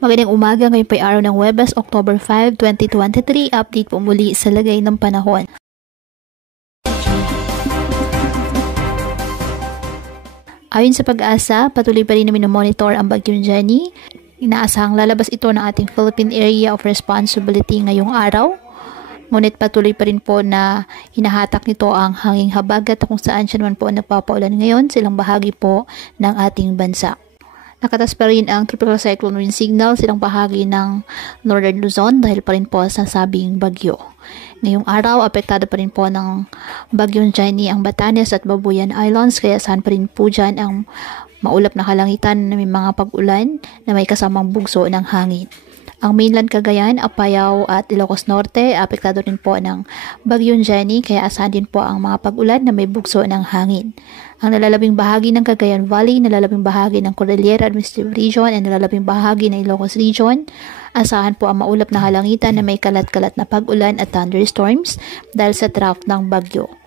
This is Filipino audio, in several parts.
Magandang umaga, ngayon po ay araw ng Huwebes, October 5, 2023. Update po muli sa lagay ng panahon. Ayon sa Pag-asa, patuloy pa rin na minomonitor ang bagyong Jenny. Inaasahang lalabas ito ng ating Philippine Area of Responsibility ngayong araw. Ngunit patuloy pa rin po na hinahatak nito ang hanging habagat kung saan siya naman po nagpapaulan ngayon silang bahagi po ng ating bansa. Nakatas pa rin ang tropical cyclone wind signal silang bahagi ng Northern Luzon dahil pa rin po sa sabing bagyo. Ngayong araw, apektado pa rin po ng bagyong Jenny ang Batanes at Babuyan Islands, kaya saan pa rin po dyan ang maulap na kalangitan na may mga pag-ulan na may kasamang bugso ng hangin. Ang mainland Cagayan, Apayao at Ilocos Norte, apektado rin po ng bagyong Jenny, kaya asahan din po ang mga pag-ulan na may bugso ng hangin. Ang nalalabing bahagi ng Cagayan Valley, nalalabing bahagi ng Cordillera Administrative Region, at nalalabing bahagi ng Ilocos Region, asahan po ang maulap na halangitan na may kalat-kalat na pag-ulan at thunderstorms dahil sa trough ng bagyo.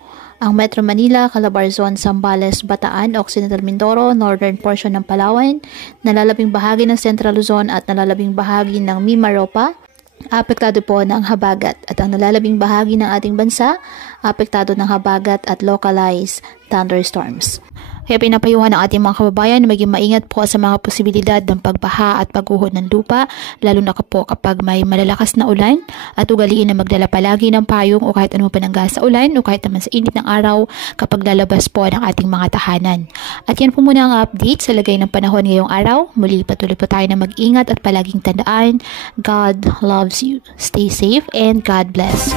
Ang Metro Manila, Calabarzon, Zambales, Bataan, Occidental Mindoro, northern portion ng Palawan, nalalabing bahagi ng Central Luzon at nalalabing bahagi ng Mimaropa, apektado po ng habagat, at ang nalalabing bahagi ng ating bansa, apektado ng habagat at localized thunderstorms. Kaya pinapayuhan ng ating mga kababayan na maging maingat po sa mga posibilidad ng pagbaha at pagguho ng lupa, lalo na po kapag may malalakas na ulan, at ugaliin na magdala palagi ng payong o kahit anong panangga sa ulan o kahit naman sa init ng araw kapag lalabas po ng ating mga tahanan. At yan po muna ang update sa lagay ng panahon ngayong araw. Muli patuloy po tayo na mag-ingat at palaging tandaan, God loves you. Stay safe and God bless.